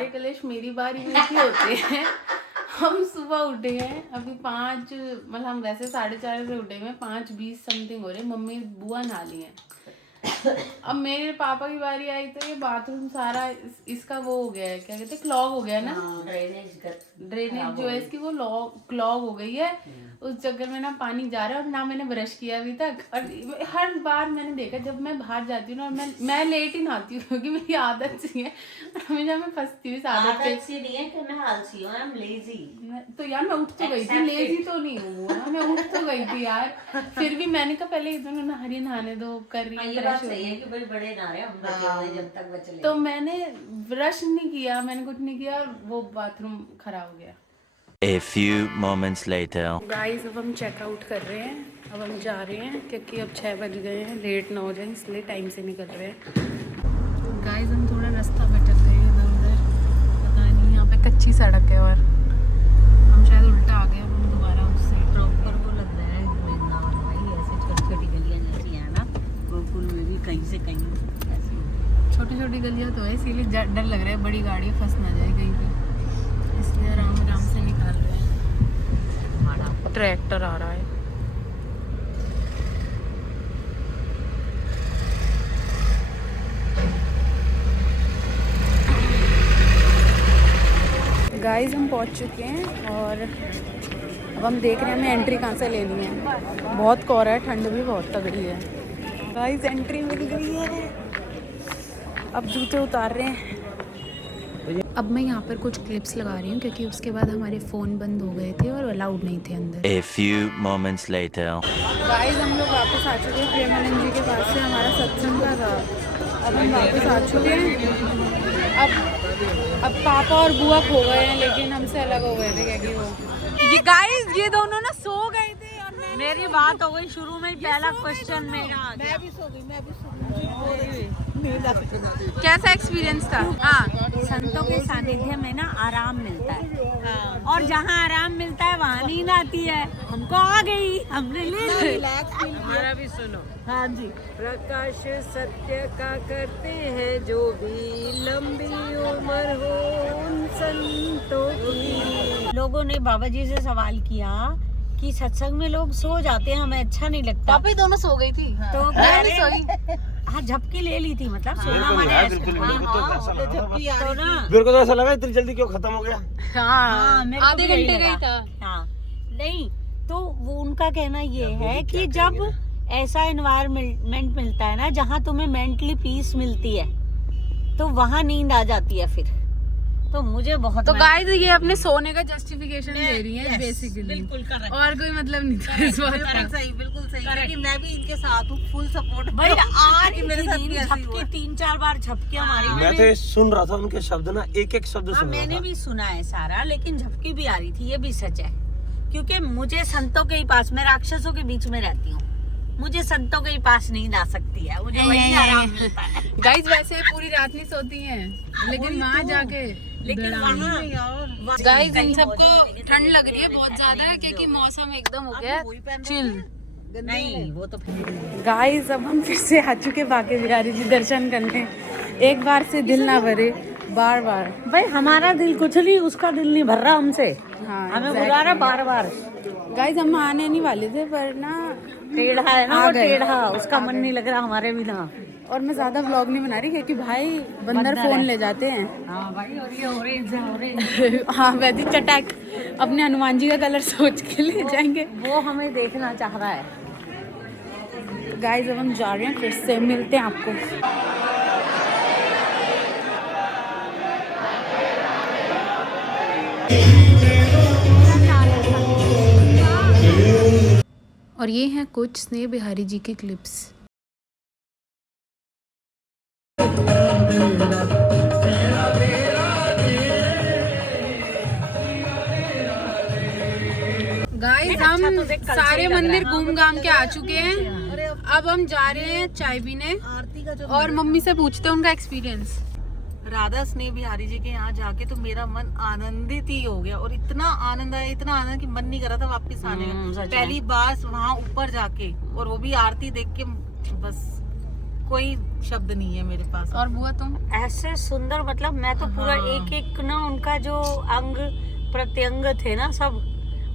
सारे कलेश मेरी बारी में ही होते हैं। हम सुबह उठे हैं अभी 5 मतलब हम वैसे 4:30 बजे उठे हैं, 5:20 समथिंग हो रहे, मम्मी बुआ नहा ली है। अब मेरे पापा की बारी आई तो ये बाथरूम सारा इसका वो हो गया है, क्या कहते हैं, क्लॉग हो गया है ना, ड्रेनेज जो है इसकी वो क्लॉग हो गई है। उस चक्कर में ना पानी जा रहा है और ना मैंने ब्रश किया अभी तक। और हर बार मैंने देखा जब मैं बाहर जाती हूँ ना, मैं लेट ही नहाती हूँ क्योंकि मेरी आदत सी है। हमेशा मैं फंसती हूँ इस आदत सी नहीं है कि मैं आलसी हूँ, I'm lazy। तो यार मैं उठ तो गई थी, लेजी तो नहीं हूँ मैं, उठ तो गई थी यार। फिर भी मैंने कहा पहले इधर नहाने दो, कर रही है, ये बात सही है कि भाई बड़े ना रहे, हम बचे हुए जब तक बच ले। तो मैंने ब्रश नहीं किया, मैंने कुछ नहीं किया, वो बाथरूम खराब हो गया। A few moments later. Guys अब हम चेकआउट कर रहे हैं, अब हम जा रहे हैं क्योंकि अब 6 बज गए हैं, लेट ना हो जाए इसलिए टाइम से निकल रहे हैं। गाइस हम थोड़ा रास्ता भटक गए इधर उधर, पता नहीं, यहाँ पे कच्ची सड़क है और हम शायद उल्टा आ गए, हम दोबारा उससे प्रॉपर वो लग रहा है वृंदावन भाई, ऐसे छोटी छोटी गलियाँ जैसी है ना, गोकुल में भी कहीं से कहीं ऐसी छोटी छोटी गलियाँ तो है, इसीलिए डर लग रहा है बड़ी गाड़ी फंस ना जाए कहीं पे, इसलिए आराम आराम से निकाल रहे हैं। ट्रैक्टर आ रहा है। गाइस हम पहुंच चुके हैं और अब हम देख रहे हैं हमें एंट्री कहाँ से लेनी है। बहुत कोहरा है, ठंड भी बहुत तगड़ी है। गाइस एंट्री मिल गई है, अब जूते उतार रहे हैं। अब मैं यहाँ पर कुछ क्लिप्स लगा रही हूँ क्योंकि उसके बाद हमारे फ़ोन बंद हो गए थे और अलाउड नहीं थे अंदर। A few moments later. Guys हम लोग वापस आ चुके हैं, प्रेमानंद जी के पास से हमारा सत्संग का था। अब हम वापस आ चुके हैं। अब पापा और बुआ खो गए हैं, लेकिन हमसे अलग हो गए थे क्योंकि वो ये गाइस ये दोनों ना सो गए थे और मेरी बात हो गई शुरू में ही, पहला क्वेश्चन मेरा आ गया। मैं भी सो गई। कैसा एक्सपीरियंस था? हाँ, संतों के सानिध्य में ना आराम मिलता है, और जहाँ आराम मिलता है वहाँ नींद आती है। हमको आ गई, हमने ले ली। हमारा भी सुनो। हाँ जी। प्रकाश सत्य का करते हैं जो भी लंबी उम्र हो उन संतों की। लोगों ने बाबा जी से सवाल किया कि सत्संग में लोग सो जाते हैं, हमें अच्छा नहीं लगता। पापा दोनों सो गई थी। तो मैं नहीं सोई। हाँ, झपकी ले ली थी, मतलब सोना मैंने ऐसे तो ना, मेरे को तो ऐसा लगा इतनी जल्दी क्यों खत्म हो गया। हाँ, मेरे को आधे भी यही घंटे लगा। का ही था। हाँ, नहीं तो वो उनका कहना ये है कि जब ऐसा एनवायरनमेंट मिलता है ना जहाँ तुम्हें मेंटली पीस मिलती है, तो वहाँ नींद आ जाती है फिर। तो मुझे बहुत तो गाइस ये अपने सोने का जस्टिफिकेशन दे रही है बेसिकली, बिल्कुल करेक्ट, और कोई मतलब नहीं था इस बात का। सही, बिल्कुल सही, क्योंकि मैं भी इनके साथ हूँ, फुल सपोर्ट भाई। आज मेरे साथ भी झपके 3-4 बार झपके हमारी। मैं तो सुन रहा था उनके शब्द ना, एक एक शब्द हाँ, सुन रहा मैंने था। भी सुना है सारा, लेकिन झपकी भी आ रही थी, ये भी सच है। क्योंकि मुझे संतों के ही पास, मैं राक्षसों के बीच में रहती हूँ, मुझे संतों के ही पास नींद आ सकती है, मुझे वही आराम मिलता है। गाइस वैसे पूरी रात नहीं सोती हैं, लेकिन वहाँ जाके लेकिन वहाँ गाइस इन सबको ठंड लग रही है बहुत ज्यादा क्योंकि मौसम एकदम हो गया चिल। नहीं, वो तो गाइस अब हम फिर से आ चुके बांके बिहारी जी दर्शन करने। एक बार से दिल ना भरे, बार बार। भाई हमारा दिल कुछ नहीं, उसका दिल नहीं भर रहा हमसे। हाँ, हमें बुला रहा बार बार। गाइस हम आने नहीं वाले थे पर ना टेढ़ा है ना, आ वो गए। टेढ़ा, उसका मन नहीं लग रहा हमारे बिना। और मैं ज्यादा व्लॉग नहीं बना रही क्योंकि भाई बंदर फोन ले जाते हैं। हाँ भाई, और ये ऑरेंज है, ऑरेंज। हाँ वैसे चटाक अपने हनुमान जी का कलर सोच के ले जाएंगे। वो हमें देखना चाह रहा है। गाइस अब हम जा रहे हैं, फिर से मिलते हैं आपको। और ये हैं कुछ स्नेह बिहारी जी की क्लिप्स। गाइस हम सारे मंदिर घूम घाम के आ चुके हैं, अब हम जा रहे हैं चाय पीने और मम्मी से पूछते हैं उनका एक्सपीरियंस। राधा स्नेह बिहारी जी के यहाँ जाके तो मेरा मन आनंदित ही हो गया, और इतना आनंद आया, इतना आनंद कि मन नहीं कर रहा था वापस आने का। पहली बार वहाँ ऊपर जाके, और वो भी आरती देख के, बस कोई शब्द नहीं है मेरे पास। और बुआ तुम? ऐसे सुंदर, मतलब मैं तो पूरा एक एक ना उनका जो अंग प्रत्यंग थे ना सब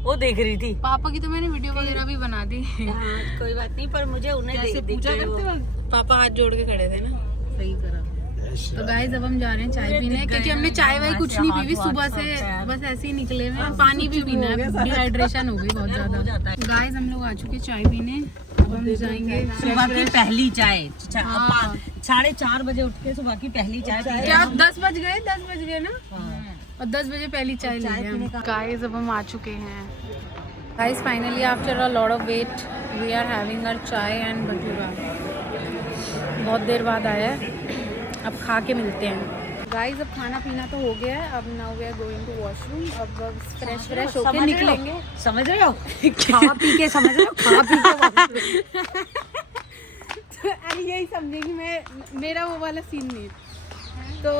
वो देख रही थी। पापा की तो मैंने वीडियो वगैरह भी बना दी। हाँ, कोई बात नहीं, पर मुझे उन्हें कैसे देख पूजा करते वक्त पापा हाथ जोड़ के खड़े थे ना। सही करा। तो गाइस अब हम जा रहे हैं चाय पीने, क्योंकि हमने चाय वाय कुछ नहीं पी, सुबह से बस ऐसे ही निकले हुए हैं। पानी भी पीना है, डिहाइड्रेशन हो गई बहुत ज्यादा। गाइस हम लोग आ चुके चाय पीने, अब हम जाएंगे सुबह की पहली चाय 4:30 बजे उठ के सुबह की पहली चाय क्या 10 बज गए ना, और 10 बजे पहली चाय लेंगे। गाइस अब हम आ चुके हैं। Guys finally after a lot of wait we are having our chai and bhatura. बहुत देर बाद आया है, अब खा के मिलते हैं। गाइस अब खाना पीना तो हो गया है, अब now we are going to washroom. अब फ्रेश होके निकलेंगे। समझ रहे हो? खा पी के समझ रहे हो? खा पी के तो यही समझे कि मेरा वो वाला सीन नहीं। तो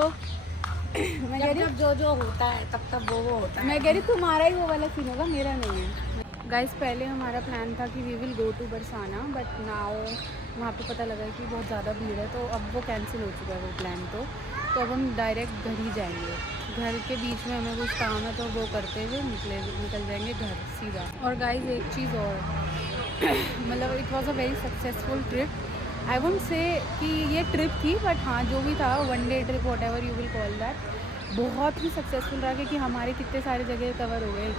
मैं कह रही हूँ जो होता है तब वो होता है। मैं कह रही तुम्हारा ही वो वाला सीन होगा, मेरा नहीं है। गाइस पहले हमारा प्लान था कि we will go to Barsana, but now वहाँ पे पता लगा कि बहुत ज़्यादा भीड़ है, तो अब वो कैंसिल हो चुका है वो प्लान। तो अब हम डायरेक्ट घर ही जाएंगे। घर के बीच में हमें कुछ काम है तो वो करते हुए निकल जाएंगे घर सीधा। और गाइस एक चीज़ और, मतलब it was a very successful trip. I won't say कि ये ट्रिप थी, बट हाँ जो भी था, one day trip what ever you will call that, बहुत ही सक्सेसफुल रहा। क्योंकि हमारे कितने सारे जगह कवर हो गए।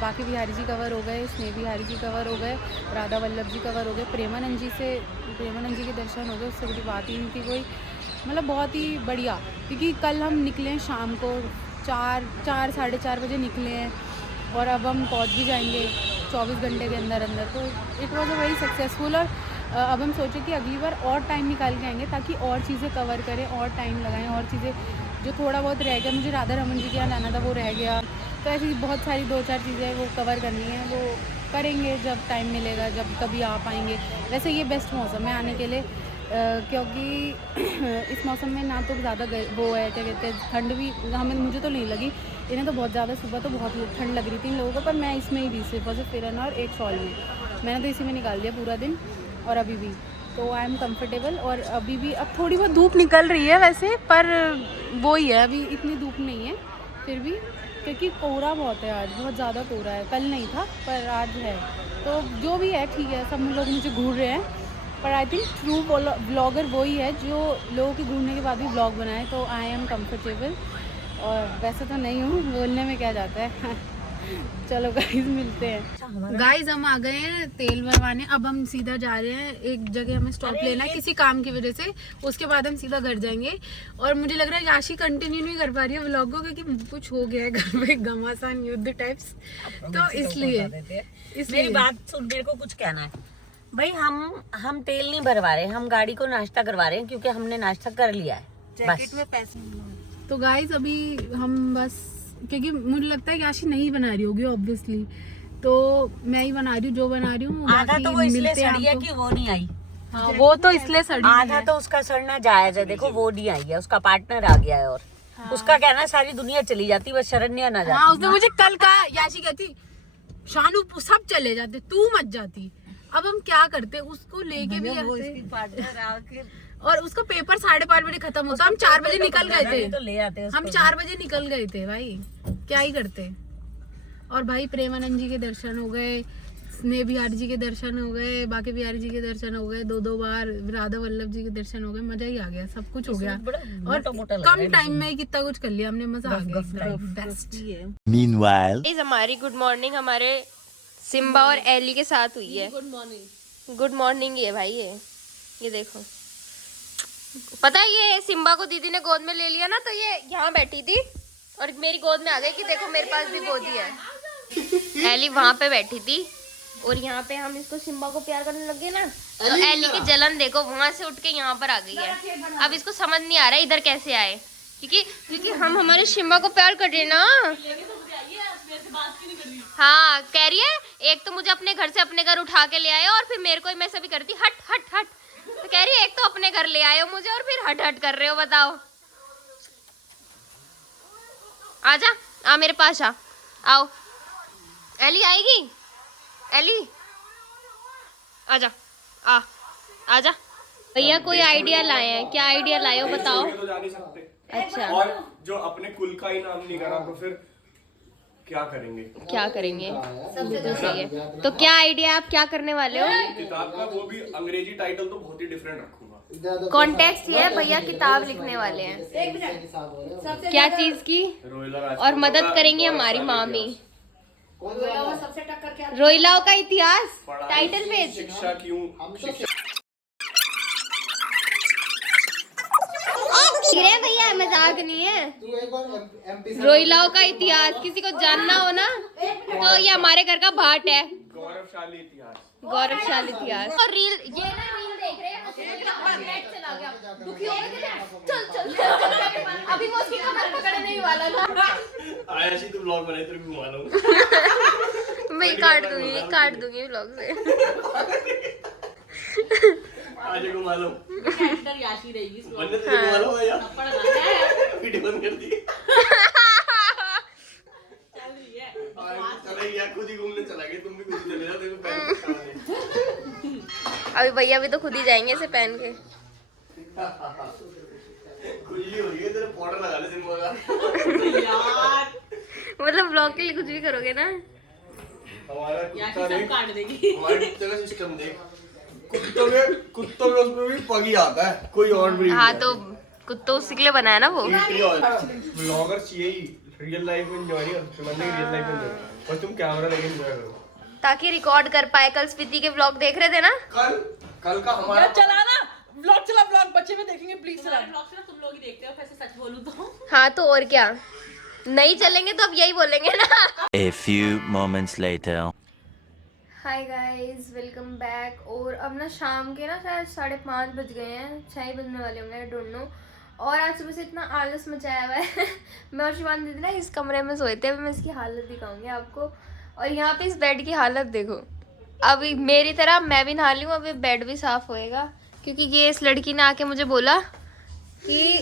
बाकी बिहारी जी कवर हो गए, स्नेह बिहारी जी कवर हो गए, राधा वल्लभ जी कवर हो गए, प्रेमानंद जी के दर्शन हो गए। उससे बड़ी बात ही नहीं थी कोई, मतलब बहुत ही बढ़िया। क्योंकि कल हम निकले हैं शाम को 4-4:30 बजे निकले हैं, और अब हम पहुंच भी जाएंगे 24 घंटे के अंदर। तो it was a very successful. और अब हम सोचे कि अगली बार और टाइम निकाल के आएंगे, ताकि और चीज़ें कवर करें, और टाइम लगाएं, और चीज़ें जो थोड़ा बहुत रह गया। मुझे राधा रमन जी के यहाँ जाना था, वो रह गया। तो ऐसी बहुत सारी 2-4 चीज़ें वो कवर करनी है, वो करेंगे जब टाइम मिलेगा, जब कभी आ पाएंगे। वैसे ये बेस्ट मौसम है आने के लिए, क्योंकि इस मौसम में ना तो ज़्यादा वो है, क्या कहते हैं, ठंड भी मुझे तो नहीं लगी। इन्हें तो बहुत ज़्यादा, सुबह तो बहुत ठंड लग रही थी इन लोगों को, पर मैं इसमें ही थी, सिर्फ और सिर्फ फिरन और एक शॉल में। मैंने तो इसी में निकाल दिया पूरा दिन, और अभी भी तो आई एम कंफर्टेबल। और अभी भी अब थोड़ी बहुत धूप निकल रही है वैसे, पर वो ही है, अभी इतनी धूप नहीं है फिर भी, क्योंकि कोहरा बहुत है आज, बहुत ज़्यादा कोहरा है। कल नहीं था पर आज है। तो जो भी है ठीक है, सब लोग मुझे घूर रहे हैं, पर आई थिंक ट्रू ब्लॉगर वही है जो लोगों के घूरने के बाद भी ब्लॉग बनाए। तो आई एम कंफर्टेबल, और वैसे तो नहीं हूँ, बोलने में क्या जाता है। चलो गाइस मिलते हैं। गाइस हम आ गए हैं तेल भरवाने। अब हम सीधा जा रहे हैं, एक जगह हमें स्टॉप लेना है किसी काम की वजह से, उसके बाद हम सीधा घर जाएंगे। और मुझे लग रहा है याशी कंटिन्यू नहीं कर पा रही है व्लॉग को, क्योंकि कुछ हो गया है घर में, घमासान युद्ध टाइप्स। तो इसलिए मेरी बात सुन, मेरे को कुछ कहना है भाई। हम तेल नहीं भरवा रहे, हम गाड़ी को नाश्ता करवा रहे हैं, क्योंकि हमने नाश्ता कर लिया है। जैकेट में पैसे। तो गाइस अभी हम बस, क्योंकि मुझे लगता है कि आशी नहीं बना रही होगी ऑब्वियसली, तो मैं ही बना रही हूँ जो बना रही हूँ। आधा तो वो इसलिए सड़ी है कि वो नहीं आई। हाँ, वो तो इसलिए सड़ी आधा तो उसका सड़ना जायज है। देखो वो नहीं आई है, उसका पार्टनर आ गया है, और उसका कहना सारी दुनिया चली जाती, बस शरण्या ना जाती। हाँ, उसने मुझे कल कहा, याशी कहती शानू सब चले जाते, तू मत जाती। अब हम क्या करते, उसको लेके भी आते, पार्टनर आके, और उसका पेपर 5:30 बजे खत्म होता, हम 4 बजे निकल गए थे। तो ले आते हम 4 बजे निकल गए थे भाई, क्या ही करते। और भाई प्रेमानंद जी के दर्शन हो गए, स्नेह बिहारी जी के दर्शन हो गए, बाकी बिहारी जी के दर्शन हो गए, 2 बार राधा वल्लभ जी के दर्शन हो गए, मजा ही आ गया, सब कुछ हो गया। और कम टाइम में कितना कुछ कर लिया हमने, मजा आ गया। बेस्ट। Meanwhile, हमारी गुड मॉर्निंग हमारे सिम्बा और एली के साथ हुई है। गुड मॉर्निंग ही है भाई ये देखो। पता है ये सिम्बा को दीदी ने गोद में ले लिया ना, तो ये यहाँ बैठी थी और मेरी गोद में आ गई कि देखो मेरे पास भी गोदी है। एली वहाँ पे बैठी थी, और यहाँ पे हम इसको सिम्बा को प्यार करने लग गए ना, तो एली की जलन देखो, वहाँ से उठ के यहाँ पर आ गई है। अब इसको समझ नहीं आ रहा है इधर कैसे आए, क्योंकि हम हमारे सिम्बा को प्यार कर रहे हैं ना। हाँ कह रही है, एक तो मुझे अपने घर से अपने घर उठा के ले आए, और फिर मेरे को मैं से भी करती हट हट हट। तो कह रही है, एक तो अपने घर ले आए हो मुझे, और फिर हट हट कर रहे हो, बताओ। आजा, आ मेरे पास आ, आओ। एली आएगी, एली आजा, आजा, भैया कोई आइडिया लाए हैं, क्या आइडिया लाए हो बताओ। तो जा नहीं सकते। अच्छा और जो अपने कुल का ही नाम नहीं करा तो फिर क्या करेंगे? क्या करेंगे, ये तो सही है। तो क्या आइडिया, आप क्या करने वाले हो? किताब का वो भी अंग्रेजी टाइटल तो बहुत ही डिफरेंट रखूंगा। कॉन्टेक्स्ट ये है, भैया किताब लिखने वाले हैं। क्या चीज की? रोहिला राजपूत और मदद का करेंगी गौरवशाली हमारी मामी। इतिहास। रोहिलाओं का इतिहास, पढ़ाई, टाइटल पेज। शिक्षा क्यों शिक्षा भैया मजाक नहीं है। रोहिलाओं का इतिहास किसी को जानना हो ना तो ये हमारे घर का भाट है। गौरवशाली इतिहास। गौरवशाली इतिहास। और रील, ये ना रील देख रहे हैं, नेट चला गया, दुखी हो गए थे। चल चल चल, अभी वो उसकी कमर पकड़ने ही वाला था। आयाशी तू ब्लॉग बनाए तेरे को मालूम। मैं काट दूंगी व्लॉग से। आज को मालूम अंदर याशी रहेगी इस बनने तेरे को मालूम है यार। वीडियो बंद कर दी। चल यार खुद ही घूमने चला गया, तुम भी खुद ही चले जाओ, तेरे को पहन के। अभी भैया भी तो खुद ही जाएंगे इसे पहन के। खुजली हो रही है, तेरे पाउडर लगा ले सिनेमा का। मतलब व्लॉग के लिए कुछ भी करोगे ना। हमारा याशी कुत्ता सब देख, काट देगी। हमारे कुत्ते का सिस्टम देख। कुत्तों में उसमें भी पगी आता है, कोई और ब्रीड हाँ तो कुत्तों उसी के लिए बनाया ना वो। ब्लॉगर चाहिए ही रियल लाइफ में एंजॉय नहीं करते, मतलब रियल लाइफ में enjoy। और तुम कैमरा लेके एंजॉय करो ताकि रिकॉर्ड कर पाए। कल स्पीति के व्लॉग देख रहे थे ना। कल का हमारा चलाना व्लॉग, चला व्लॉग, बच्चे में देखेंगे प्लीज चला व्लॉग। से तुम लोग ही देखते हो, वैसे सच बोलूं तो। हाँ तो और क्या, नहीं चलेंगे तो अब यही बोलेंगे ना। A few moments later. Hi guys, welcome back. और अब ना शाम के ना शायद 5:30 बज गए हैं, 6 ही बजने वाले होंगे, आई डोंट नो। और आज सुबह से इतना आलस मचाया हुआ है। मैं और शिवानी दीदी ना इस कमरे में सोए थे। अभी मैं इसकी हालत दिखाऊंगी आपको। और यहाँ पे इस बेड की हालत देखो। अभी मेरी तरह मैं भी नहा ली हूँ, अभी बेड भी साफ होएगा। क्योंकि ये इस लड़की ने आके मुझे बोला कि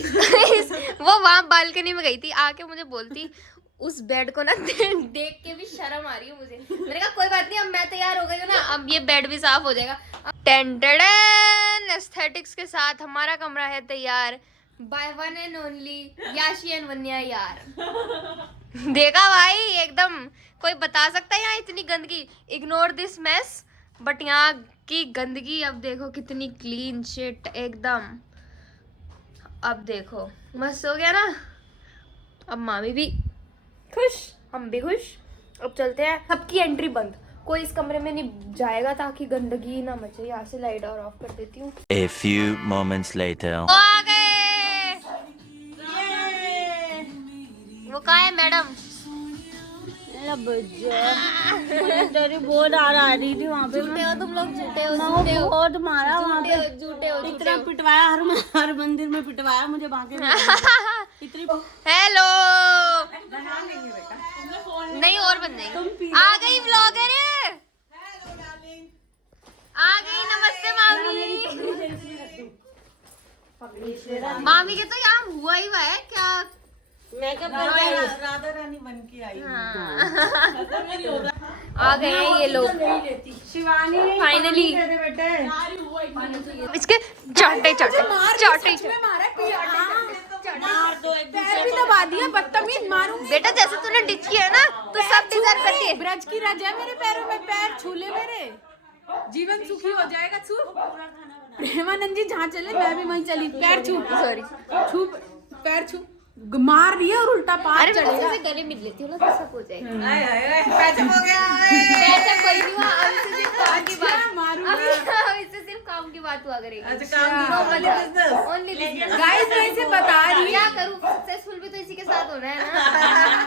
वो वहाँ बालकनी में गई थी, आके मुझे बोलती उस बेड को ना देख के भी शर्म आ रही है मुझे। मैंने कहा कोई बात नहीं, अब मैं तैयार हो गई हूँ ना, अब ये बेड भी साफ हो जाएगा। टेंटेडन एस्थेटिक्स के साथ हमारा कमरा है तैयार। बाय वन एंड ओनली याशी एंड वन्या यार। देखा भाई, एकदम कोई बता सकता है यहाँ इतनी गंदगी। इग्नोर दिस मेस, बट यहाँ की गंदगी अब देखो कितनी क्लीन शिट एकदम। अब देखो मस्त हो गया ना। अब मामी भी खुश, हम भी खुश। अब चलते हैं। सबकी एंट्री बंद, कोई इस कमरे में नहीं जाएगा ताकि गंदगी ना मचे। यहाँ से लाइट और ऑफ कर देती हूँ। A few moments later. वो आ गए। वो कहाँ है मैडम? तेरी बहुत आ रही थी वहाँ पे। झूठे हो तुम लोग, झूठे हो, मैं झूठे हो, बहुत मारा वहाँ पे। झूठे हो, झूठे इतना हो। पिटवाया, हर मंदिर में पिटवाया मुझे बाकी इतनी। हेलो, नहीं और बन जाएगी। आ गई व्लॉगर, आ गई। नमस्ते मामी। मामी के तो यहाँ हुआ ही हुआ है क्या? राधा रानी बन के आई। आ गए हैं ये लोग फाइनली। इसके चाटे चाटे चाटे दबा दिया, बदतमीज मारूंगी। बेटा जैसे तूने डिच किया है ना, तो सब डिजर्व करती है। ब्रज की रजा है मेरे पैरों में, पैर छूले मेरे, जीवन सुखी हो जाएगा। छू प्रेमानंद जी जहाँ चले मैं भी वहीं चली। पैर छू, सॉरी, छू पैर छू। मार रही है और उल्टा पार अरे मैं चढ़ेगा। से गले मिल लेती हूँ ना, तो सब हो जाएगा। पैचअप हो गया। ऐसा कोई नहीं हुआ, अब इससे सिर्फ काम की बात, मारूंगी। अब इससे सिर्फ काम की बात हुआ करेगी। अच्छा काम की ओनली बिजनेस। गाइस मैं इसे बता रही क्या करूँ, सक्सेसफुल भी तो इसी के साथ होना है ना।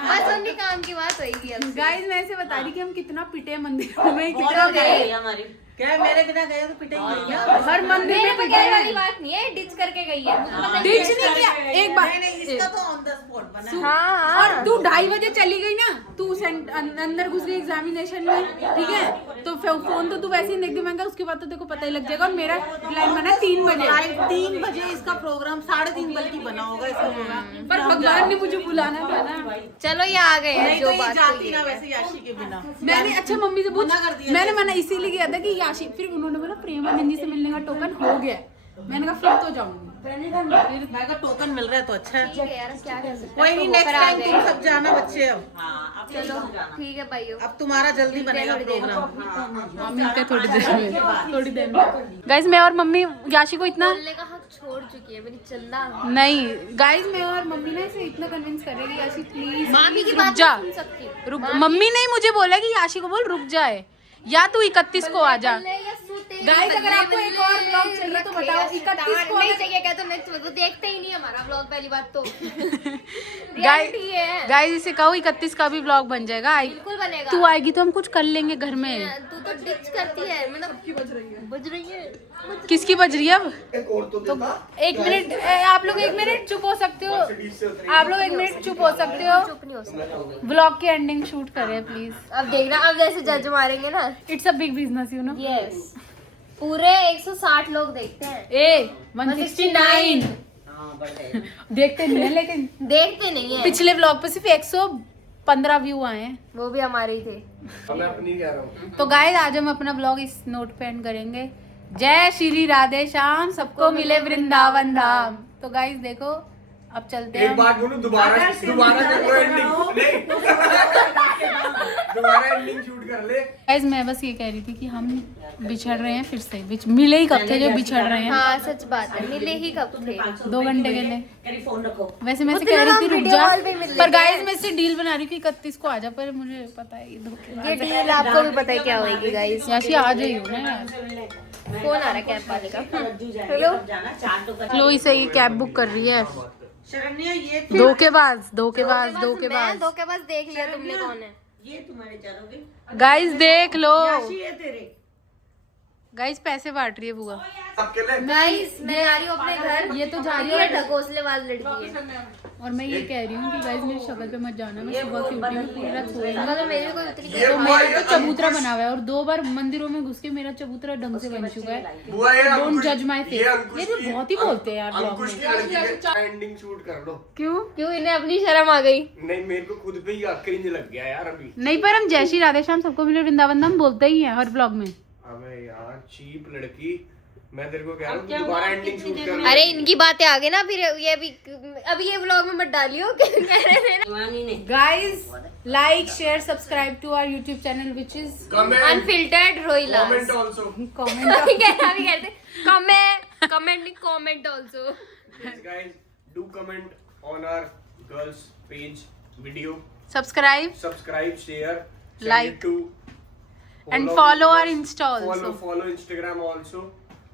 बस ओनली काम की बात होगी अब। गाइस मैं इसे बता रही कि हम कितना पिटे मंदिरों में, कितना हो गए। हमारी क्या मेरे बिना गए तो पिटेंगे क्या? हर मंदिर मेरे में पे पिटे कहने वाली हैं। बात नहीं है, डिच करके गई है। मुझे पता ही डिच है। नहीं किया एक बार। नहीं इसका तो ऑन द स्पॉट बना। हाँ और तू 2:30 बजे चली गई ना, तू अंदर घुस गई एग्जामिनेशन में, ठीक है। तो फोन तो तू वैसे ही देख दी। मैंने कहा उसके बाद तो तेरे को पता ही लग जाएगा। और मेरा प्लान बना 3 बजे। 3 बजे इसका प्रोग्राम, 3:30 बल्कि बना होगा इसका प्रोग्राम। पर भगवान ने मुझे बुलाना था ना। चलो ये आ गए हैं नहीं जो तो ये बात जाती हुई ना है। वैसे याशी के बिना। मैंने अच्छा मम्मी से पूछ, मना कर दिया। मैंने मना इसीलिए किया था कि याशी। फिर उन्होंने बोला प्रेमानंद जी से मिलने का टोकन हो गया। मैंने कहा फिर तो जाऊंगी। मैं का टोकन मिल रहा है तो अच्छा है। ठीक है यार, क्या कर सकते कोई नहीं, नेक्स्ट टाइम तुम सब जाना बच्चे। अब चलो ठीक है भाइयों, अब तुम्हारा जल्दी बनेगा थोड़ी देर प्रोग्राम। हाँ मिलते हैं थोड़ी देर में, थोड़ी देर में। गाइज मैं और मम्मी याशी को इतना बोलने का हक छोड़ चुकी है मेरी चंदा। नहीं गाइज मैं और मम्मी ना इसे इतना कन्विंस कर रहे हैं कि याशी प्लीज मामी की रुक बात जा, नहीं सुन सकती। रुक। मम्मी ने मुझे बोला कि याशी को बोल रुक जाए, या तू 31 को आ जा। गाइस अगर आपको एक और ब्लॉग चाहिए तो बताओ। 31 को नहीं चाहिए क्या तो नेक्स्ट वो देखते ही नहीं हमारा ब्लॉग, पहली बात तो। गाइस इसे कहो 31 का भी ब्लॉग बन जाएगा। बिल्कुल बनेगा। तू आएगी तो हम कुछ कर लेंगे घर में। तू तो डिच करती है, मतलब बज रही है। किसकी बज रही है अब? एक और तो देता। एक मिनट, आप लोग 1 मिनट चुप हो सकते हो? आप लोग 1 मिनट चुप हो सकते हो? चुप नहीं हो सकती। ब्लॉग की एंडिंग शूट करें प्लीज। अब देखना, अब जैसे जज मारेंगे ना। It's a big business you know. Yes, पूरे 160 लोग देखते हैं। 169 देखते नहीं है, लेकिन देखते नहीं है, पिछले व्लॉग पे सिर्फ 115 व्यू आए हैं। वो भी हमारे ही थे। मैं अपनी कह रहा हूँ। तो गाइस आज हम अपना ब्लॉग इस नोट पे एंड करेंगे। जय श्री राधे श्याम, सबको मिले वृंदावन धाम। तो गाइस देखो अब चलते हैं। एक बात बोलूं, दोबारा कर लो एंडिंग। नहीं दोबारा एंडिंग शूट कर ले। गाइस मैं बस ये कह रही थी कि हम बिछड़ रहे हैं फिर से, मिले ही कब थे जो बिछड़ रहे हैं। हाँ सच बात है, मिले ही कब थे। 2 घंटे के लिए। वैसे मैं से उतने कह रही थी हम रुक वीडियो जा, कॉल पे मिल पर लेते गाइस हैं। मैं से डील बना रही थी 31 को आ जा, पर मुझे पता है ये धोखे। ये डील आपको भी पता है क्या होगी गाइस। याशी आ जाइए ना यार। फोन आ रहा है कैब वाले का। हेलो, क्लोई से ये कैब बुक कर रही है। शरण्या ये धोखेबाज। मैं धोखेबाज देख लिया तुमने कौन है। ये तुम्हारे चारों के गाइस देख लो, ये तेरे गाइस पैसे बांट रही है बुआ। अकेले गाइस मैं आ रही हूँ अपने घर। ये तो जा रही ये है ढकोसले वाली लड़की है। और मैं ये कह रही हूँ कि गाइस मेरी शक्ल पे मत जाना, मैं सुबह की उठी हूँ पूरा सोया। अगर मेरी भी कोई उतरी ये मेरा तो चबूतरा बना हुआ है और 2 बार मंदिरों में घुस के मेरा चबूतरा ढंग से बन चुका है। बुआ ये डोंट अंकुश- जज माय फेस। अंकुश ये तो की- बहुत ही बोलते हैं यार ब्लॉग अंकुश में। की लड़की के एंडिंग शूट कर लो। क्यों? क्यों, इन्हें अपनी शर्म आ गई। नहीं मेरे को खुद पे ही क्रिंज लग गया यार अभी। नहीं पर हम जय श्री राधे श्याम सबको मिले वृंदावन धाम बोलते ही हैं हर ब्लॉग में। अबे यार चीप लड़की, मैं तेरे को कह रहा हूँ दोबारा एंडिंग शूट कर। अरे इनकी बातें आगे ना, फिर ये भी अभी ये व्लॉग में मत डालियो। कह रहे थे ना guys like share subscribe to our YouTube channel which is comment unfiltered Rohila. Comment also comment. Comment also. guys do comment on our girls page video, subscribe subscribe, share, send Like. it to and follow our Insta also. follow Instagram also,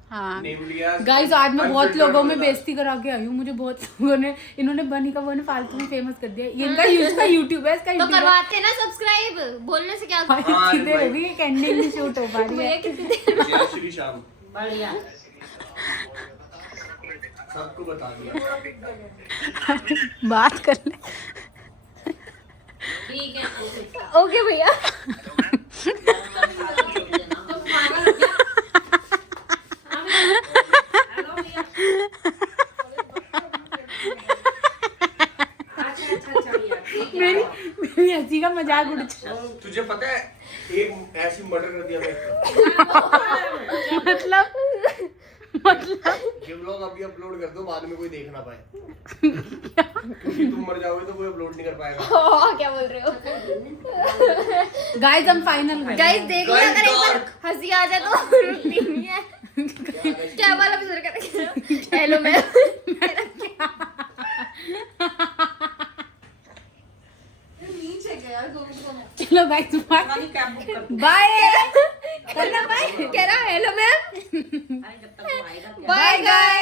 हाँ namely as guys आज मैं बहुत Unfiltered लोगों में Rohilas. बेइज्जती करा के आई हूँ। मुझे बहुत लोगों ने, इन्होंने बनी का वो फालतू में फेमस कर दिया। ये इनका यूट्यूब है, इसका तो यूट्यूब करवाते ना सब्सक्राइब, बोलने से क्या। कितनी देर हो गई, एक एंडिंग भी शूट हो पा रही भैया है। कितनी देर जय श्री श्याम सबको बता दिया। बात कर ले। ओके भैया। मेरी हंसी का मजाक उड़ चुका। तुझे पता है एक ऐसी मर्डर कर दिया मैं, मतलब ये व्लॉग अभी अपलोड कर दो, बाद में कोई देख ना पाए क्योंकि तुम मर जाओगे तो कोई अपलोड नहीं कर पाएगा। क्या बोल रहे हो गाइस हम फाइनल गाइस? देख लो, अगर एक बार हंसी आ जाए तो रुकती नहीं है। क्या वाला भी कर हेलो मैम। चलो गाइस बाय। कह रहा हेलो मैम। जब तक वो आएगा बाय गाइस।